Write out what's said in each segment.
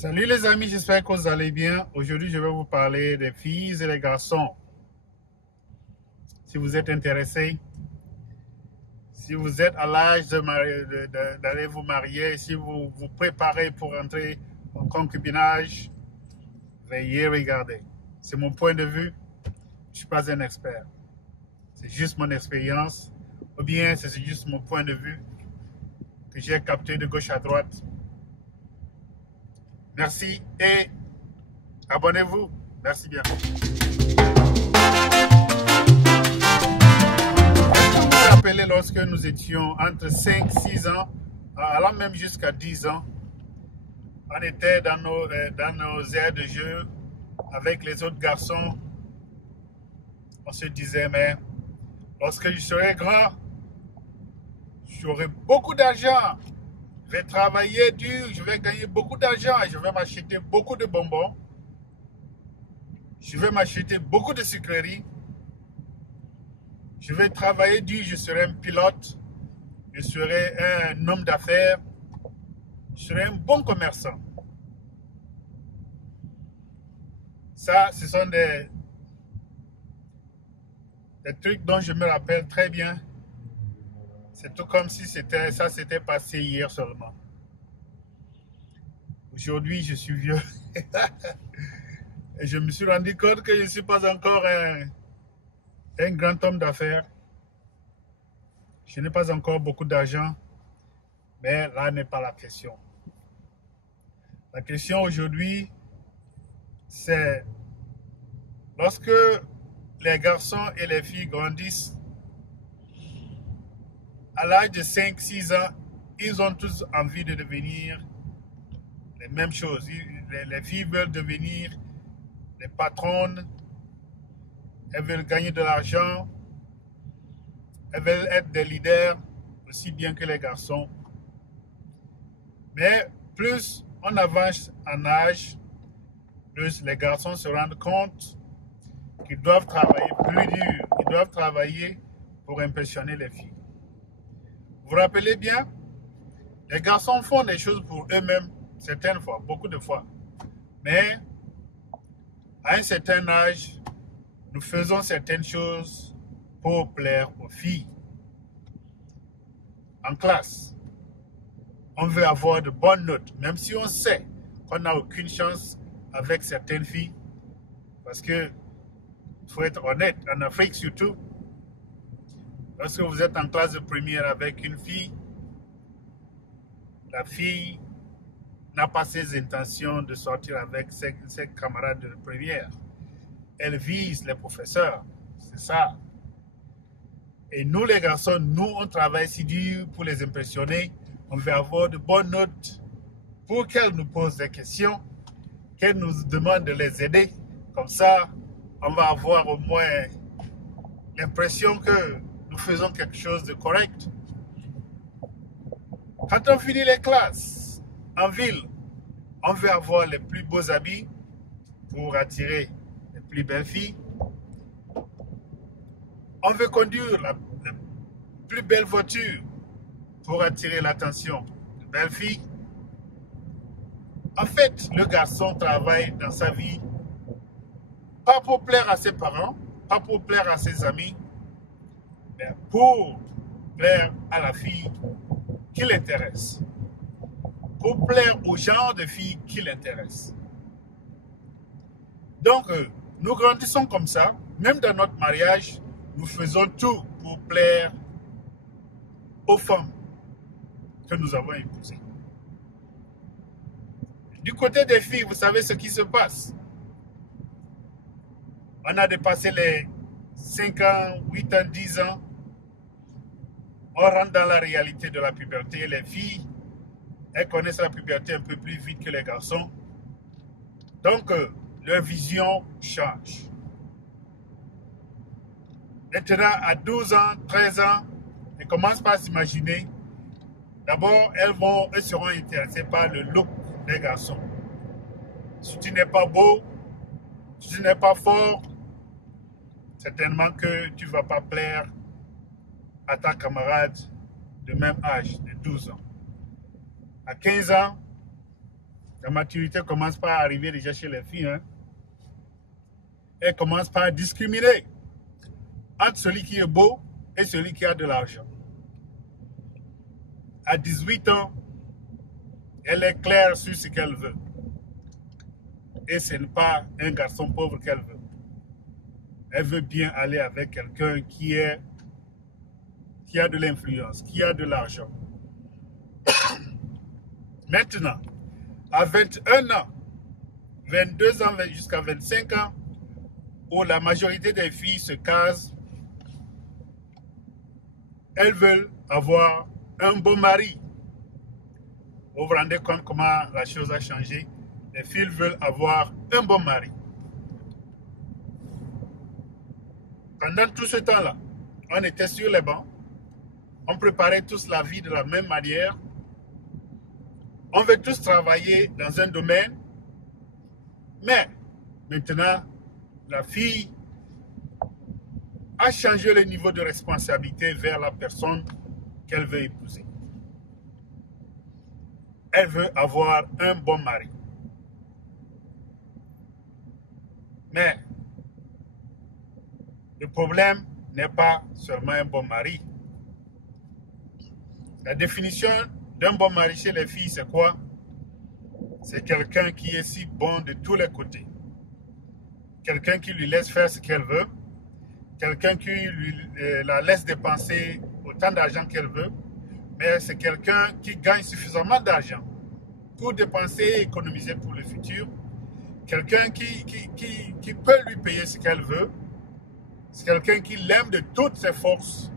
Salut les amis, j'espère que vous allez bien. Aujourd'hui, je vais vous parler des filles et des garçons. Si vous êtes intéressés, si vous êtes à l'âge d'aller vous marier, si vous vous préparez pour entrer en concubinage, veuillez regarder. C'est mon point de vue. Je ne suis pas un expert. C'est juste mon expérience. Ou bien c'est juste mon point de vue que j'ai capté de gauche à droite. Merci et abonnez-vous. Merci bien. Est-ce que vous vous rappelez lorsque nous étions entre 5 et 6 ans, allant même jusqu'à 10 ans, on était dans nos aires de jeu avec les autres garçons. On se disait, mais lorsque je serai grand, j'aurai beaucoup d'argent. Je vais travailler dur, je vais gagner beaucoup d'argent, je vais m'acheter beaucoup de bonbons, je vais m'acheter beaucoup de sucreries, je vais travailler dur, je serai un pilote, je serai un homme d'affaires, je serai un bon commerçant. Ça, ce sont des trucs dont je me rappelle très bien. C'est tout comme si ça s'était passé hier seulement. Aujourd'hui, je suis vieux. Et je me suis rendu compte que je ne suis pas encore un grand homme d'affaires. Je n'ai pas encore beaucoup d'argent. Mais là n'est pas la question. La question aujourd'hui, c'est lorsque les garçons et les filles grandissent, à l'âge de 5-6 ans, ils ont tous envie de devenir les mêmes choses. Les filles veulent devenir les patronnes, elles veulent gagner de l'argent, elles veulent être des leaders aussi bien que les garçons. Mais plus on avance en âge, plus les garçons se rendent compte qu'ils doivent travailler plus dur, ils doivent travailler pour impressionner les filles. Vous vous rappelez bien, les garçons font des choses pour eux-mêmes, certaines fois, beaucoup de fois. Mais à un certain âge, nous faisons certaines choses pour plaire aux filles. En classe, on veut avoir de bonnes notes, même si on sait qu'on n'a aucune chance avec certaines filles. Parce que, il faut être honnête, en Afrique surtout, lorsque vous êtes en classe de première avec une fille, la fille n'a pas ses intentions de sortir avec ses camarades de première. Elle vise les professeurs, c'est ça. Et nous les garçons, nous on travaille si dur pour les impressionner. On veut avoir de bonnes notes pour qu'elles nous posent des questions, qu'elles nous demandent de les aider. Comme ça, on va avoir au moins l'impression que nous faisons quelque chose de correct. Quand on finit les classes en ville, on veut avoir les plus beaux habits pour attirer les plus belles filles. On veut conduire la plus belle voiture pour attirer l'attention de belles filles. En fait, le garçon travaille dans sa vie pas pour plaire à ses parents, pas pour plaire à ses amis, mais pour plaire à la fille qui l'intéresse, pour plaire au genre de filles qui l'intéressent. Donc, nous grandissons comme ça, même dans notre mariage, nous faisons tout pour plaire aux femmes que nous avons épousées. Du côté des filles, vous savez ce qui se passe. On a dépassé les 5 ans, 8 ans, 10 ans. On rentre dans la réalité de la puberté. Les filles, elles connaissent la puberté un peu plus vite que les garçons. Donc, leur vision change. Maintenant, à 12 ans, 13 ans, elles commencent par s'imaginer. D'abord, elles seront intéressées par le look des garçons. Si tu n'es pas beau, si tu n'es pas fort, certainement que tu ne vas pas plaire à ta camarade de même âge, de 12 ans. À 15 ans, La maturité commence par arriver déjà chez les filles. Hein. Elle commence par discriminer entre celui qui est beau et celui qui a de l'argent. À 18 ans, elle est claire sur ce qu'elle veut. Et ce n'est pas un garçon pauvre qu'elle veut. Elle veut bien aller avec quelqu'un qui a de l'influence, qui a de l'argent. Maintenant, à 21 ans, 22 ans jusqu'à 25 ans, où la majorité des filles se casent, elles veulent avoir un bon mari. Vous vous rendez compte comment la chose a changé? Les filles veulent avoir un bon mari. Pendant tout ce temps-là, on était sur les bancs, on préparait tous la vie de la même manière, on veut tous travailler dans un domaine, mais maintenant, la fille a changé le niveau de responsabilité vers la personne qu'elle veut épouser. Elle veut avoir un bon mari. Mais le problème n'est pas seulement un bon mari. La définition d'un bon mari chez les filles, c'est quoi? C'est quelqu'un qui est si bon de tous les côtés. Quelqu'un qui lui laisse faire ce qu'elle veut. Quelqu'un qui la laisse dépenser autant d'argent qu'elle veut. Mais c'est quelqu'un qui gagne suffisamment d'argent pour dépenser et économiser pour le futur. Quelqu'un qui peut lui payer ce qu'elle veut. C'est quelqu'un qui l'aime de toutes ses forces.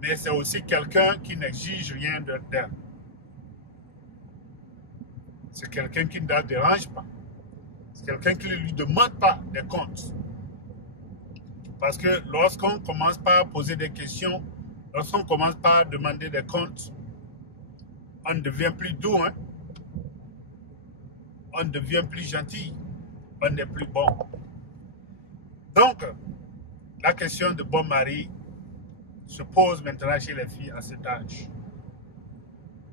Mais c'est aussi quelqu'un qui n'exige rien d'elle. C'est quelqu'un qui ne la dérange pas. C'est quelqu'un qui ne lui demande pas des comptes. Parce que lorsqu'on commence par poser des questions, lorsqu'on commence par demander des comptes, on ne devient plus doux, hein? On devient plus gentil, on n'est plus bon. Donc, la question de bon mari se pose maintenant chez les filles à cet âge.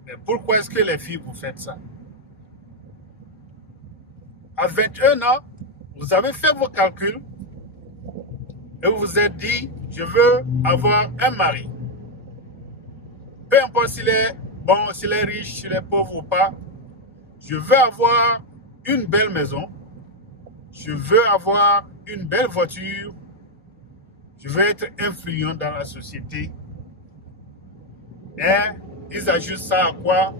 Mais pourquoi est-ce que les filles vous faites ça? À 21 ans, vous avez fait vos calculs et vous vous êtes dit, je veux avoir un mari. Peu importe s'il est bon, s'il est riche, s'il est pauvre ou pas, je veux avoir une belle maison, je veux avoir une belle voiture, je veux être influent dans la société. Et ils ajoutent ça à quoi?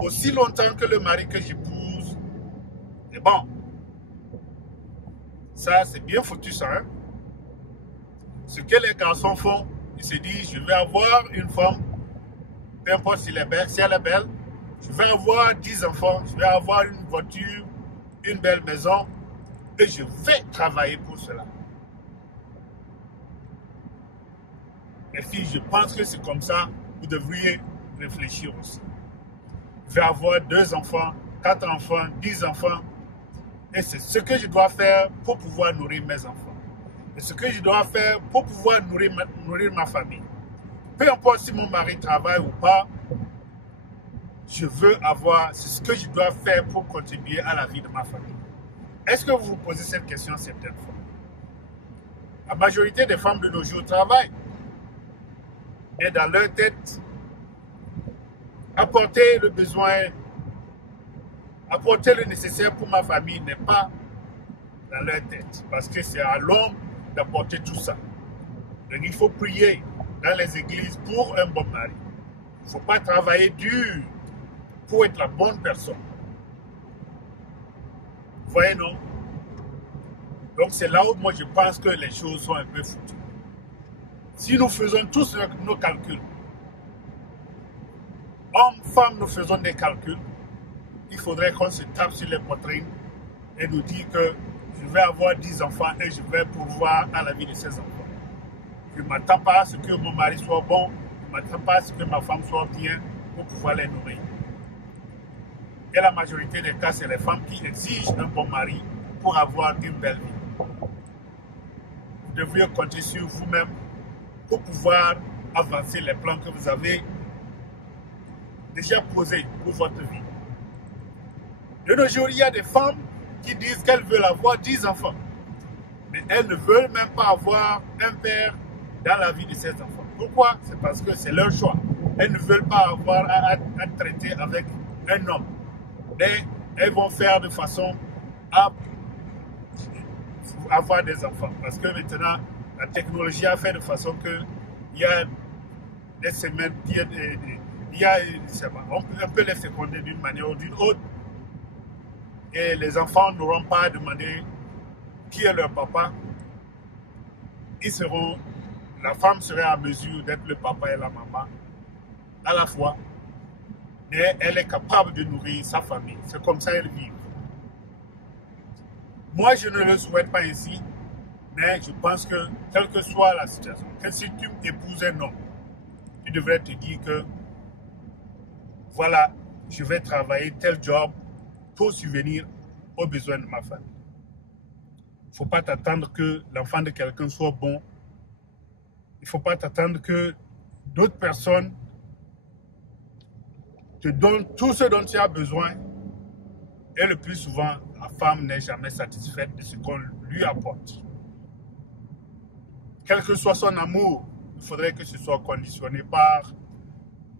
Aussi longtemps que le mari que j'épouse est bon. Ça, c'est bien foutu ça. Hein? Ce que les garçons font, ils se disent, je vais avoir une femme, peu importe si elle est belle, je vais avoir 10 enfants, je vais avoir une voiture, une belle maison, et je vais travailler pour cela. Les filles, je pense que c'est comme ça, vous devriez réfléchir aussi. Je vais avoir 2 enfants, 4 enfants, 10 enfants, et c'est ce que je dois faire pour pouvoir nourrir mes enfants. Et ce que je dois faire pour pouvoir nourrir ma famille. Peu importe si mon mari travaille ou pas, je veux avoir, c'est ce que je dois faire pour contribuer à la vie de ma famille. Est-ce que vous vous posez cette question certaines fois? La majorité des femmes de nos jours travaillent. Et dans leur tête, apporter le besoin, apporter le nécessaire pour ma famille n'est pas dans leur tête. Parce que c'est à l'homme d'apporter tout ça. Donc il faut prier dans les églises pour un bon mari. Il ne faut pas travailler dur pour être la bonne personne. Vous voyez, non? Donc c'est là où moi je pense que les choses sont un peu foutues. Si nous faisons tous nos calculs, hommes, femmes, nous faisons des calculs, il faudrait qu'on se tape sur les poitrines et nous dire que je vais avoir 10 enfants et je vais pourvoir à la vie de ces enfants. Je ne m'attends pas à ce que mon mari soit bon, je ne m'attends pas à ce que ma femme soit bien pour pouvoir les nourrir. Et la majorité des cas, c'est les femmes qui exigent un bon mari pour avoir une belle vie. Vous devriez compter sur vous-même pour pouvoir avancer les plans que vous avez déjà posés pour votre vie. De nos jours, il y a des femmes qui disent qu'elles veulent avoir 10 enfants. Mais elles ne veulent même pas avoir un père dans la vie de ces enfants. Pourquoi? C'est parce que c'est leur choix. Elles ne veulent pas avoir à traiter avec un homme. Mais elles vont faire de façon à avoir des enfants. Parce que maintenant, la technologie a fait de façon qu'il y a des semaines, on peut les féconder d'une manière ou d'une autre. Et les enfants n'auront pas à demander qui est leur papa. La femme serait à mesure d'être le papa et la maman à la fois. Mais elle est capable de nourrir sa famille. C'est comme ça qu'elle vit. Moi, je ne le souhaite pas ainsi, mais je pense que, quelle que soit la situation, que si tu épouses un homme, tu devrais te dire que, voilà, je vais travailler tel job pour subvenir aux besoins de ma famille. Il ne faut pas t'attendre que l'enfant de quelqu'un soit bon. Il ne faut pas t'attendre que d'autres personnes te donnent tout ce dont tu as besoin. Et le plus souvent, la femme n'est jamais satisfaite de ce qu'on lui apporte. Quel que soit son amour, il faudrait que ce soit conditionné par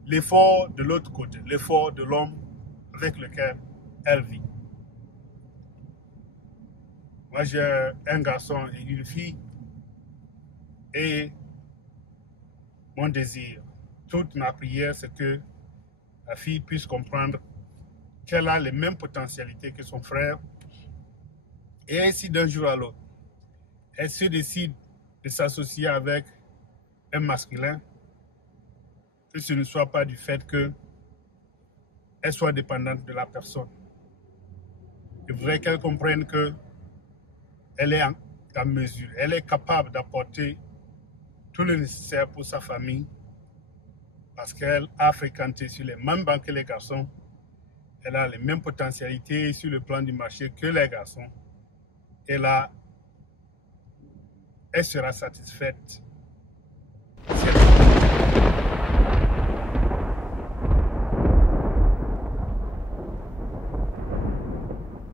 l'effort de l'autre côté, l'effort de l'homme avec lequel elle vit. Moi, j'ai un garçon et une fille. Et mon désir, toute ma prière, c'est que la fille puisse comprendre qu'elle a les mêmes potentialités que son frère. Et ainsi, d'un jour à l'autre, elle se décide de s'associer avec un masculin, que ce ne soit pas du fait qu'elle soit dépendante de la personne. Je voudrais qu'elle comprenne qu'elle est en mesure, elle est capable d'apporter tout le nécessaire pour sa famille parce qu'elle a fréquenté sur les mêmes bancs que les garçons. Elle a les mêmes potentialités sur le plan du marché que les garçons. Et là, elle sera satisfaite